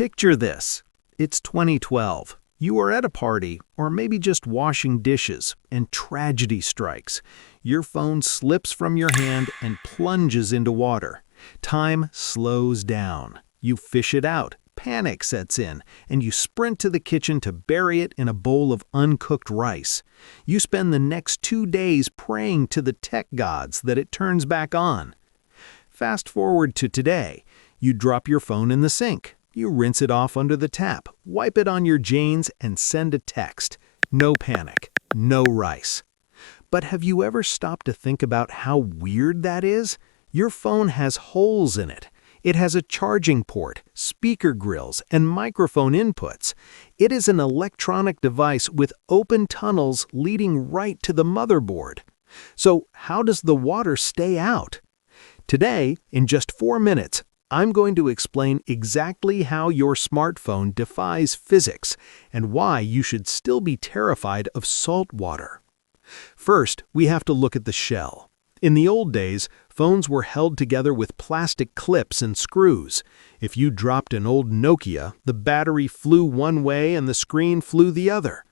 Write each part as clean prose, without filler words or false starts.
Picture this. It's 2012. You are at a party, or maybe just washing dishes, and tragedy strikes. Your phone slips from your hand and plunges into water. Time slows down. You fish it out. Panic sets in, and you sprint to the kitchen to bury it in a bowl of uncooked rice. You spend the next 2 days praying to the tech gods that it turns back on. Fast forward to today. You drop your phone in the sink. You rinse it off under the tap, wipe it on your jeans, and send a text. No panic, no rice. But have you ever stopped to think about how weird that is? Your phone has holes in it. It has a charging port, speaker grills, and microphone inputs. It is an electronic device with open tunnels leading right to the motherboard. So how does the water stay out? Today, in just 4 minutes, I'm going to explain exactly how your smartphone defies physics and why you should still be terrified of salt water. First, we have to look at the shell. In the old days, phones were held together with plastic clips and screws. If you dropped an old Nokia, the battery flew one way and the screen flew the other.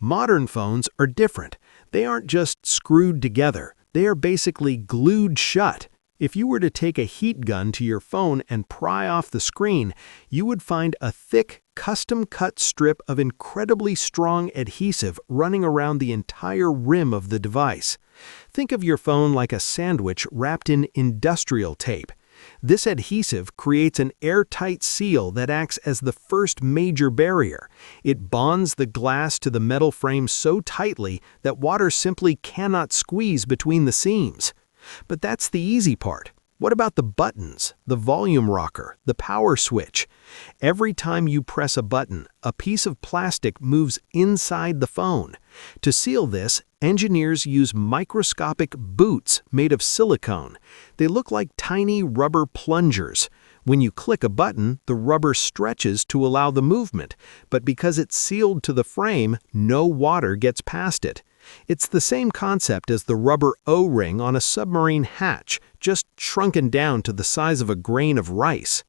Modern phones are different. They aren't just screwed together. They are basically glued shut. If you were to take a heat gun to your phone and pry off the screen, you would find a thick, custom-cut strip of incredibly strong adhesive running around the entire rim of the device. Think of your phone like a sandwich wrapped in industrial tape. This adhesive creates an airtight seal that acts as the first major barrier. It bonds the glass to the metal frame so tightly that water simply cannot squeeze between the seams. But that's the easy part. What about the buttons, the volume rocker, the power switch? Every time you press a button, a piece of plastic moves inside the phone. To seal this, engineers use microscopic boots made of silicone. They look like tiny rubber plungers. When you click a button, the rubber stretches to allow the movement, but because it's sealed to the frame, no water gets past it. It's the same concept as the rubber O-ring on a submarine hatch, just shrunken down to the size of a grain of rice.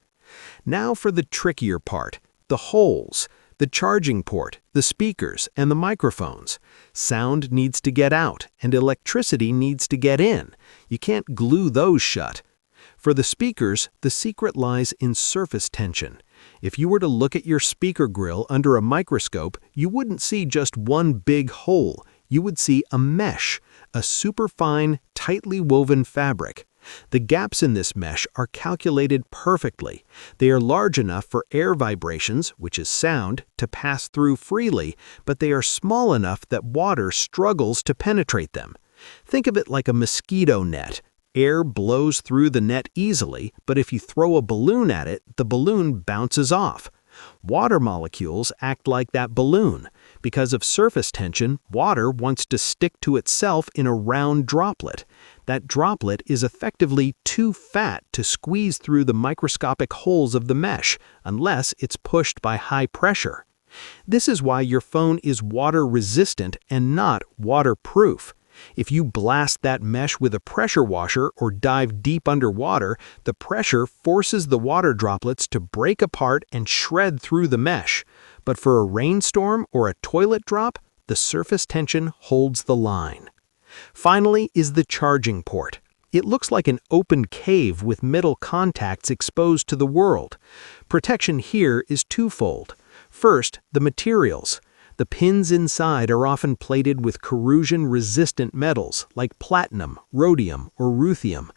Now for the trickier part, the holes, the charging port, the speakers, and the microphones. Sound needs to get out, and electricity needs to get in. You can't glue those shut. For the speakers, the secret lies in surface tension. If you were to look at your speaker grill under a microscope, you wouldn't see just one big hole. You would see a mesh, a superfine, tightly woven fabric. The gaps in this mesh are calculated perfectly. They are large enough for air vibrations, which is sound, to pass through freely, but they are small enough that water struggles to penetrate them. Think of it like a mosquito net. Air blows through the net easily, but if you throw a balloon at it, the balloon bounces off. Water molecules act like that balloon. Because of surface tension, water wants to stick to itself in a round droplet. That droplet is effectively too fat to squeeze through the microscopic holes of the mesh, unless it's pushed by high pressure. This is why your phone is water-resistant and not waterproof. If you blast that mesh with a pressure washer or dive deep underwater, the pressure forces the water droplets to break apart and shred through the mesh. But for a rainstorm or a toilet drop, the surface tension holds the line. Finally is the charging port. It looks like an open cave with metal contacts exposed to the world. Protection here is twofold. First, the materials. The pins inside are often plated with corrosion-resistant metals like platinum, rhodium, or ruthenium.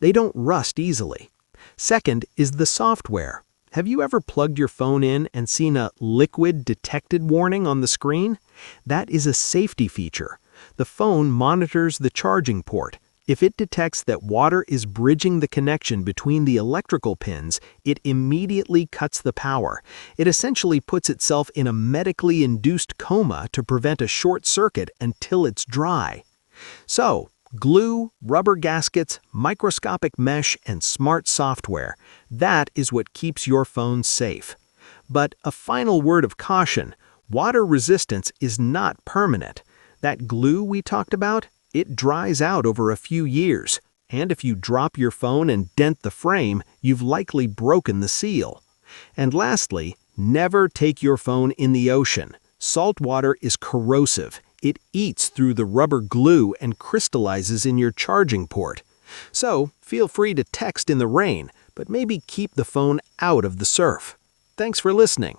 They don't rust easily. Second is the software. Have you ever plugged your phone in and seen a liquid detected warning on the screen? That is a safety feature. The phone monitors the charging port. If it detects that water is bridging the connection between the electrical pins, it immediately cuts the power. It essentially puts itself in a medically induced coma to prevent a short circuit until it's dry. So, glue, rubber gaskets, microscopic mesh, and smart software. That is what keeps your phone safe. But a final word of caution, water resistance is not permanent. That glue we talked about, it dries out over a few years. And if you drop your phone and dent the frame, you've likely broken the seal. And lastly, never take your phone in the ocean. Salt water is corrosive. It eats through the rubber glue and crystallizes in your charging port. So, feel free to text in the rain, but maybe keep the phone out of the surf. Thanks for listening.